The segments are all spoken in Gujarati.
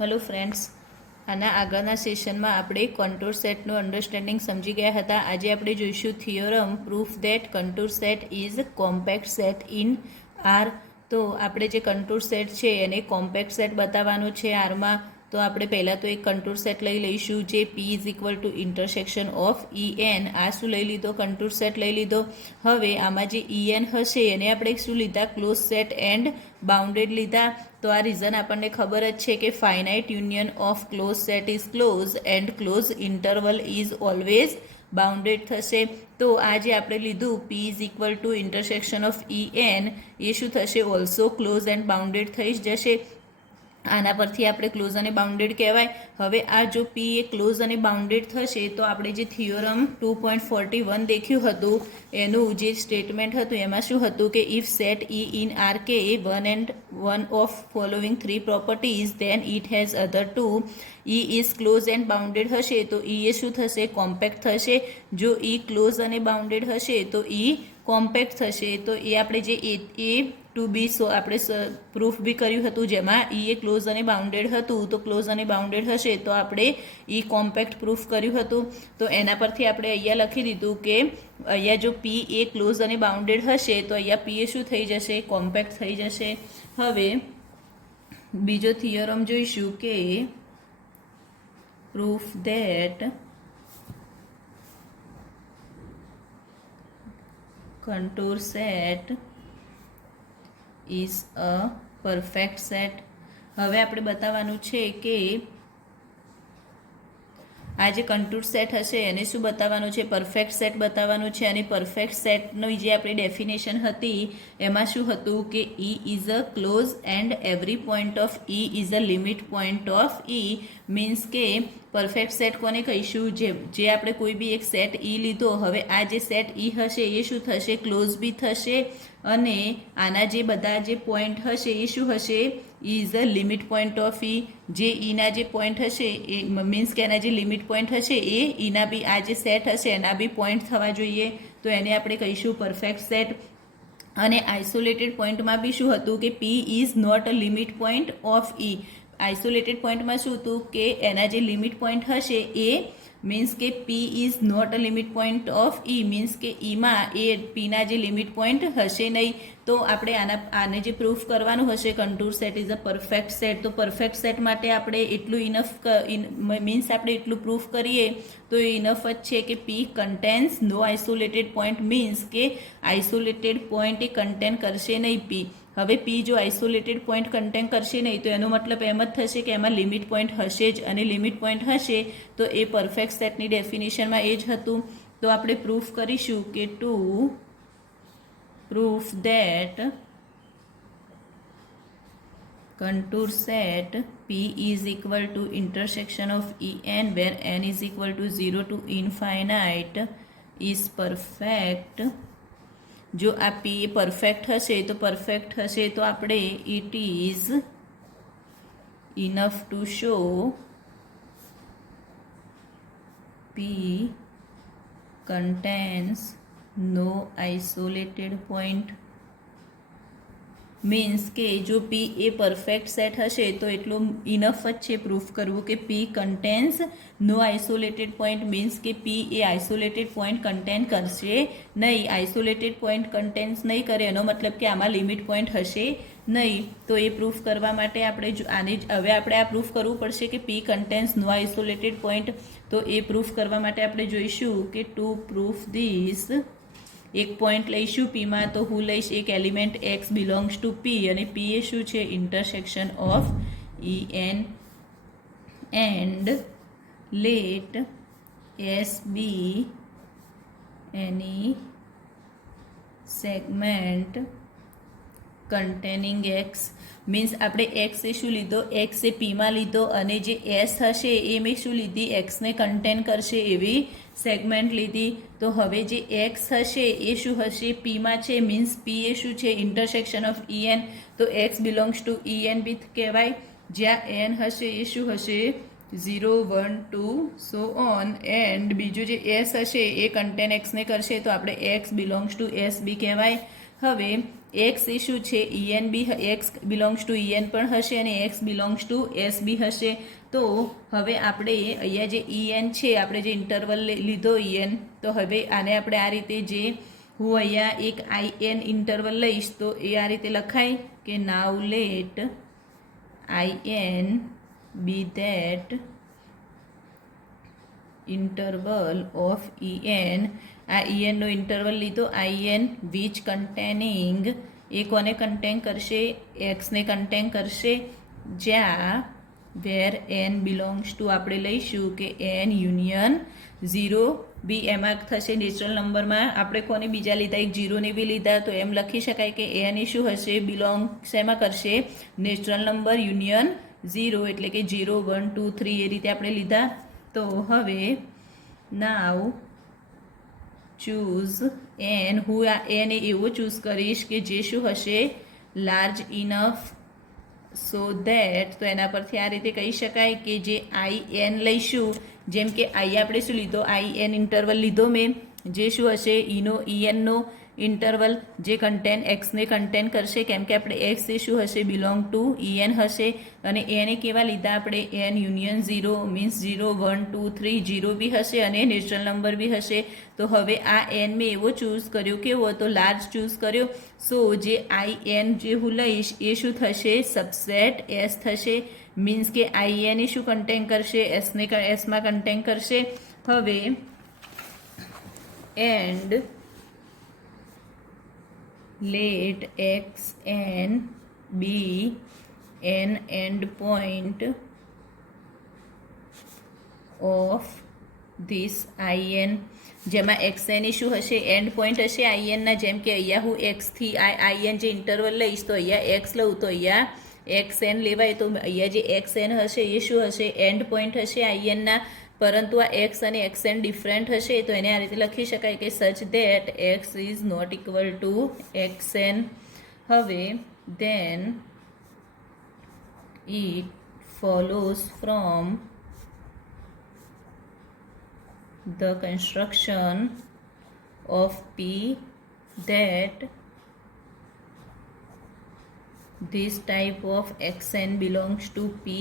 હેલો ફ્રેન્ડ્સ, આના આગળના સેશનમાં આપણે કન્ટુર સેટનું અન્ડરસ્ટેન્ડિંગ સમજી ગયા હતા. આજે આપણે જોઈશું theorem proof that contour set is compact set in our. તો આપણે જે કન્ટુર સેટ છે એને કોમ્પેક્ટ સેટ બતાવવાનો છે આરમાં. તો આપણે પહેલાં તો એક કન્ટુર સેટ લઈ લઈશું જે P is equal to intersection of EN. આ શું લઈ લીધો? કન્ટુર સેટ લઈ લીધો. હવે આમાં જે EN હશે એને આપણે શું લીધા? ક્લોઝ સેટ એન્ડ બાઉન્ડેડ લીધા. તો આ રીઝન આપણને ખબર જ છે કે finite union of close set is close and close interval is always bounded થશે. તો આ જે આપણે લીધું P is equal to intersection of EN એ શું થશે? ઓલ્સો ક્લોઝ એન્ડ બાઉન્ડેડ થઈ જ જશે. આના પરથી આપણે ક્લોઝ અને બાઉન્ડેડ કહેવાય. હવે આ જો P એ ક્લોઝ અને બાઉન્ડેડ થશે તો આપણે જે થિયોરમ 2.41 દેખ્યું હતું એનું જે સ્ટેટમેન્ટ હતું એમાં શું હતું કે if set E in RK one of following 3 properties then it has other 2. E is close and bounded હશે તો E એ શું થશે? કોમ્પેક્ટ થશે. જો E ક્લોઝ અને બાઉન્ડેડ હશે તો E કોમ્પેક્ટ થશે. તો એ આપણે જે એ ટુ બી આપણે પ્રૂફ બી કર્યું હતું જેમાં E એ ક્લોઝ અને બાઉન્ડેડ હતું. તો ક્લોઝ અને બાઉન્ડેડ હશે તો આપણે E કોમ્પેક્ટ પ્રૂફ કર્યું હતું. તો એના પરથી આપણે અહીંયા લખી દીધું કે અહીંયા જો P એ ક્લોઝ અને બાઉન્ડેડ હશે તો અહીંયા P એ શું થઈ જશે? કોમ્પેક્ટ થઈ જશે. હવે બીજો થિયરમ જોઈશું કે proof that contour set is a perfect set. હવે આપણે બતાવવાનું છે કે આ જે કન્ટુર સેટ હશે એને શું બતાવવાનું છે? પરફેક્ટ સેટ બતાવવાનું છે. અને પરફેક્ટ સેટની જે આપણી ડેફિનેશન હતી એમાં શું હતું કે E is a close and every point of E is a limit point of E. Means કે પરફેક્ટ સેટ કોને કહીશું? જે આપણે કોઈ બી એક સેટ E લીધો. હવે આ જે સેટ E હશે એ શું થશે? ક્લોઝ બી થશે. અને આના જે બધા જે પોઈન્ટ હશે એ શું હશે? E is a limit point of E. જે Eના જે પોઈન્ટ હશે એ મીન્સ કે એના જે લિમિટ પોઈન્ટ હશે એ Eના બી આ જે સેટ હશે એના બી પોઈન્ટ થવા જોઈએ. તો એને આપણે કહીશું પરફેક્ટ સેટ. અને આઇસોલેટેડ પોઈન્ટમાં બી શું હતું કે P is not a limit point of E. Isolated પોઈન્ટમાં શું હતું કે એના જે લિમિટ પોઈન્ટ હશે એ મીન્સ કે P is not a limit point of E. Means કે Eમાં એ Pના જે લિમિટ પોઈન્ટ હશે નહીં. તો આપણે આને જે પ્રૂફ કરવાનું હશે contour set is a perfect set. તો પરફેક્ટ સેટ માટે આપણે એટલું ઇનફ મીન્સ આપણે એટલું પ્રૂફ કરીએ તો એ ઇનફ જ છે કે P contains no isolated point. Means કે આઇસોલેટેડ પોઈન્ટ એ કન્ટેન કરશે નહીં P. હવે P જો આઇસોલેટેડ પોઈન્ટ કન્ટેન કરશે નહીં તો એનો મતલબ એમ જ થશે કે એમાં લિમિટ પોઈન્ટ હશે જ. અને લિમિટ પોઈન્ટ હશે તો એ પરફેક્ટ સેટની ડેફિનેશનમાં એ જ હતું. તો આપણે પ્રૂફ કરીશું કે to proof that contour set P is equal to intersection of En where n is equal to 0 to infinite is perfect. જો આ P પરફેક્ટ હશે તો આપણે it is enough to show P contains no isolated point. Means કે જો P એ પરફેક્ટ સેટ હશે તો એટલું ઇનફ જ છે પ્રૂફ કરવું કે P contains no isolated point. Means કે P એ આઇસોલેટેડ પોઈન્ટ કન્ટેન કરશે નહીં. આઇસોલેટેડ પોઈન્ટ કન્ટેન્સ નહીં કરે એનો મતલબ કે આમાં લિમિટ પોઈન્ટ હશે નહીં. તો એ પ્રૂફ કરવા માટે આપણે હવે આપણે આ પ્રૂફ કરવું પડશે કે P contains no isolated point. તો એ પ્રૂફ કરવા માટે આપણે જોઈશું કે ટુ પ્રૂફ ધીસ એક પોઈન્ટ લઈશું Pમાં. તો હું લઈશ એક element x belongs to P અને P એ શું છે? Intersection of En and let S be any segment containing x. Means આપણે x એ શું લીધો? x એ Pમાં લીધો અને જે S હશે એ મેં શું લીધી? xને કન્ટેન કરશે એવી સેગમેન્ટ લીધી. તો હવે જે x હશે એ શું હશે? Pમાં છે. મીન્સ P એ શું છે? Intersection of En. તો x બિલોંગ્સ ટુ En બી કહેવાય. જ્યાં n હશે એ શું હશે? 0 1 2 સો ઓન. એન્ડ બીજું જે S હશે એ કન્ટેન xને કરશે તો આપણે x belongs to S B કહેવાય. હવે એક્સ એ શું છે EN B, x belongs to EN પણ હશે અને x belongs to S B હશે. તો હવે આપણે અહીંયા જે EN છે, આપણે જે ઇન્ટરવલ લીધો EN, તો હવે આને આપણે આ રીતે, જે હું અહીંયા એક IN ઇન્ટરવલ લઈશ તો એ આ રીતે લખાય કે નાવ late IN be that interval of EN. આ EN નો ઇન્ટરવલ લીધો, IN વિચ કન્ટેનિંગ, એ કોને કન્ટેન કરશે, એક્સને કન્ટેન કરશે, જ્યાં વેર n બિલોંગ્સ ટુ આપણે લઈશું કે n યુનિયન 0 બી. એમાં થશે નેચરલ નંબરમાં આપણે કોને બીજા લીધા, એક 0 ને બી લીધા, તો એમ લખી શકાય કે n એ શું હશે, બિલોંગ શેમાં કરશે, નેચરલ નંબર યુનિયન 0, એટલે કે 0 1 2 3 એ રીતે આપણે લીધા. તો હવે નાવ ચૂઝ n, હું આ n એ એવો ચૂઝ કરીશ કે જે શું હશે, લાર્જ ઇનફ, સો ધેટ, તો એના પરથી આ રીતે કહી શકાય કે જે IN લઈશું, જેમ કે અહીંયા આપણે શું લીધો, IN ઇન્ટરવલ લીધો મેં, જે શું હશે EN નો ઇન્ટરવલ, જે કન્ટેન એક્સને કન્ટેન કરશે, કેમ કે આપણે એક્સ એ શું હશે, બિલોંગ ટુ EN હશે, અને એને કેવા લીધા આપણે, n યુનિયન 0 મીન્સ 0 1 2 3 0 બી હશે અને નેચરલ નંબર બી હશે. તો હવે આ n મેં એવો ચૂઝ કર્યો, કેવો તો લાર્જ ચૂઝ કર્યો. સો જે IN જે હું લઈશ એ શું થશે, સબસેટ S થશે, મીન્સ કે IN એ શું કન્ટેન કરશે, એસમાં કન્ટેન કરશે. હવે and let xn be an endpoint of this IN, જેમાં xn એ શું હશે, એન્ડ પોઈન્ટ હશે IN ના, જેમ કે અહીંયા હું x થી IN જે ઇન્ટરવલ લઈશ તો અહીંયા x લઉં તો અહીંયા xn લેવાય, તો અહીંયા જે xn હશે એ શું હશે, એન્ડ પોઈન્ટ હશે IN ના. પરંતુ આ x અને xn ડિફરન્ટ હશે, તો એને આ રીતે લખી શકાય કે such that x is not equal to xn. હવે then it follows from the construction of P that this type of xn belongs to P,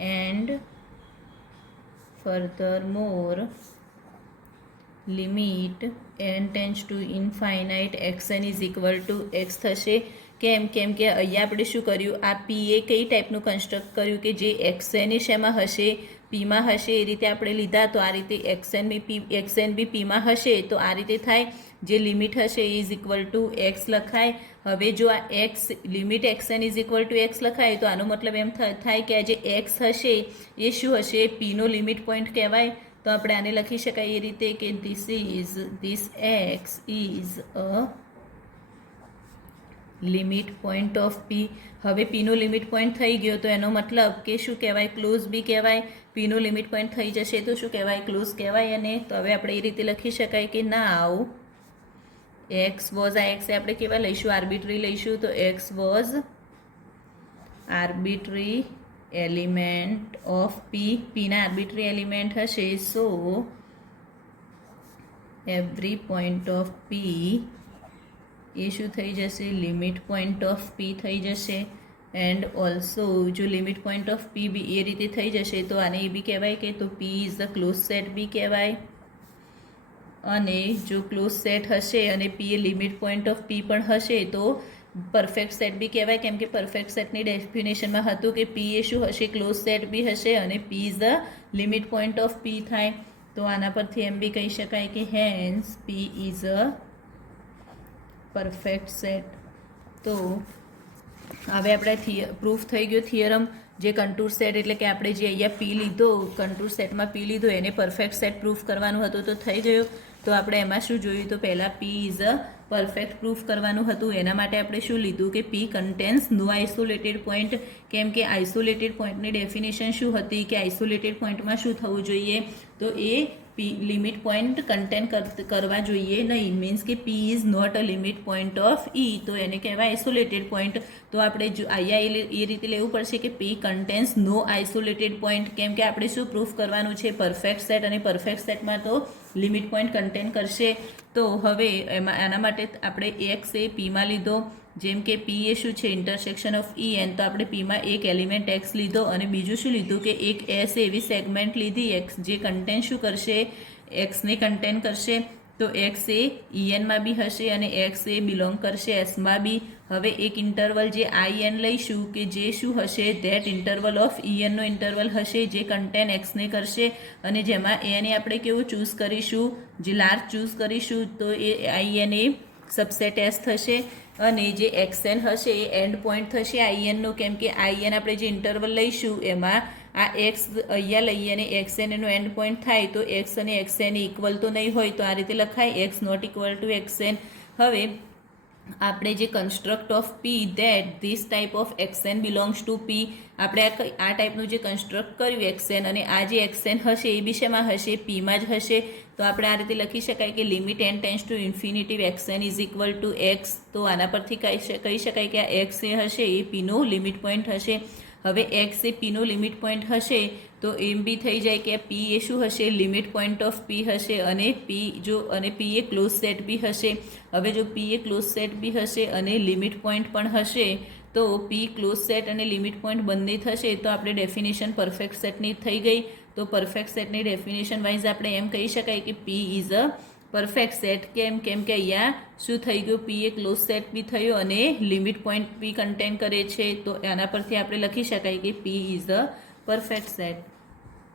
and furthermore limit n tends to infinite xn is equal to x થશે. કેમ કે અહીંયા આપણે શું કર્યું, આ P એ કઈ ટાઈપનું કન્સ્ટ્રક્ટ કર્યું કે જે xn એ શેમાં હશે, Pમાં હશે, એ રીતે આપણે લીધા. તો આ રીતે xn બી Pમાં હશે, તો આ રીતે થાય, જે લિમિટ હશે એ ઇઝ ઇક્વલ ટુ x લખાય. હવે જો આ x limit xn is equal two x લખાય, તો આનો મતલબ એમ થાય કે આ જે x હશે એ શું હશે, Pનો લિમિટ પોઈન્ટ કહેવાય. તો આપણે આને લખી શકાય એ રીતે કે this x is a limit point of P. હવે Pનો લિમિટ પોઈન્ટ થઈ ગયો, તો એનો મતલબ કે શું કહેવાય, ક્લોઝ બી કહેવાય. Pનો લિમિટ પોઈન્ટ થઈ જશે તો શું કહેવાય, ક્લોઝ કહેવાય. અને તો હવે આપણે એ રીતે લખી શકાય કે નાવ x વોઝ, આ x આપણે કેવા લઈશું, આર્બિટ્રી લઈશું, તો x was arbitrary element of P. Pના આર્બિટ્રી એલિમેન્ટ હશે, so every point of P એ શું થઈ જશે, લિમિટ પોઈન્ટ ઓફ P થઈ જશે. એન્ડ ઓલ્સો જો લિમિટ પોઈન્ટ ઓફ P બી એ રીતે થઈ જશે, તો આને એ બી કહેવાય કે તો P is the close set બી કહેવાય. અને જો ક્લોઝ સેટ હશે અને P એ લિમિટ પોઈન્ટ ઓફ P પણ હશે, તો પરફેક્ટ સેટ બી કહેવાય. કેમ કે પરફેક્ટ સેટની ડેફિનેશનમાં હતું કે P એ શું હશે, ક્લોઝ સેટ બી હશે અને P is the limit point of P થાય. તો આના પરથી એમ બી કહી શકાય કે hence P is a perfect set. તો હવે આપણે પ્રૂફ થઈ ગયો થિયરમ. જે કન્ટુર સેટ એટલે કે આપણે જે અહીંયા P લીધો, કન્ટુર સેટમાં P લીધો, એને પરફેક્ટ સેટ પ્રૂફ કરવાનું હતું, તો થઈ ગયો. તો આપણે એમાં શું જોયું, તો પહેલાં P is a perfect proof કરવાનું હતું. એના માટે આપણે શું લીધું કે P contains no isolated point. કેમ કે આઇસોલેટેડ પોઈન્ટની ડેફિનેશન શું હતી કે આઇસોલેટેડ પોઈન્ટમાં શું થવું જોઈએ, તો એ લિમિટ પોઈન્ટ કન્ટેન કરવા જોઈએ નહીં. મીન્સ કે P is not a limit point of E, તો એને કહેવાય આઇસોલેટેડ પોઈન્ટ. તો આપણે જો અહીંયા એ રીતે લેવું પડશે કે પી કન્ટેન્સ નો આઇસોલેટેડ પોઈન્ટ, કેમ કે આપણે શું પ્રૂફ કરવાનું છે? પરફેક્ટ સેટ, અને પરફેક્ટ સેટમાં તો લિમિટ પોઈન્ટ કન્ટેન કરશે. તો હવે આના માટે આપણે એક્સ એ પીમાં લીધો, જેમ કે પી એ શું છે? ઇન્ટરસેક્શન ઓફ ઈ એન, તો આપણે પીમાં એક એલિમેન્ટ એક્સ લીધો, અને બીજું શું લીધું કે એક એસ એવી સેગમેન્ટ લીધી એક્સ જે કન્ટેન શું કરશે? એક્સને કન્ટેન કરશે. તો એક્સ એ ઈએનમાં બી હશે અને એક્સ એ બિલોંગ કરશે એસમાં બી. હવે એક ઇન્ટરવલ જે આઈ એન લઈશું કે જે શું હશે? ધેટ ઇન્ટરવલ ઓફ ઈએનનો ઇન્ટરવલ હશે જે કન્ટેન એક્સને કરશે, અને જેમાં એને આપણે કેવું ચૂઝ કરીશું? જે લાર્જ ચૂઝ કરીશું, તો એ I N a subset S થશે, અને જે એક્સએન હશે એ એન્ડ પોઈન્ટ થશે આઈએનનો, કેમ કે આઈએન આપણે જે ઇન્ટરવલ લઈશું એમાં આ એક્સ અહીંયા લઈએ અને એક્સએન એનો એન્ડ પોઈન્ટ થાય, તો એક્સ અને એક્સએન ઇક્વલ તો નહીં હોય, તો આ રીતે લખાય X not equal to X N. હવે આપણે જે construct of P that this type of X N belongs to P, આપણે આ ટાઈપનું જે કન્સ્ટ્રક્ટ કર્યું એક્સએન, અને આ જે એક્સએન હશે એ બી શેમાં હશે? પીમાં જ હશે. તો આપણે આ રીતે લખી શકાય કે limit N tends to infinity X N is equal to X. તો આના પરથી કહી શકાય કે આ એક્સ એ હશે એ પીનો લિમિટ પોઈન્ટ હશે. હવે એક્સ એ પીનો લિમિટ પોઈન્ટ હશે તો એમ બી થઈ જાય કે પી એ શું હશે? લિમિટ પોઈન્ટ ઓફ પી હશે, અને પી એ ક્લોઝ સેટ બી હશે. હવે જો પી એ ક્લોઝ સેટ બી હશે અને લિમિટ પોઈન્ટ પણ હશે, તો પી ક્લોઝ સેટ અને લિમિટ પોઈન્ટ બંને થશે, તો આપણે ડેફિનેશન પરફેક્ટ સેટની થઈ ગઈ. તો પરફેક્ટ સેટની ડેફિનેશન વાઇઝ આપણે એમ કહી શકાય કે P is a perfect set. કેમ કે અહીંયા શું થઈ ગયું? પી એ ક્લોઝ સેટ બી થયો અને લિમિટ પોઈન્ટ બી કન્ટેન કરે છે. તો આના પરથી આપણે લખી શકાય કે P is a perfect set.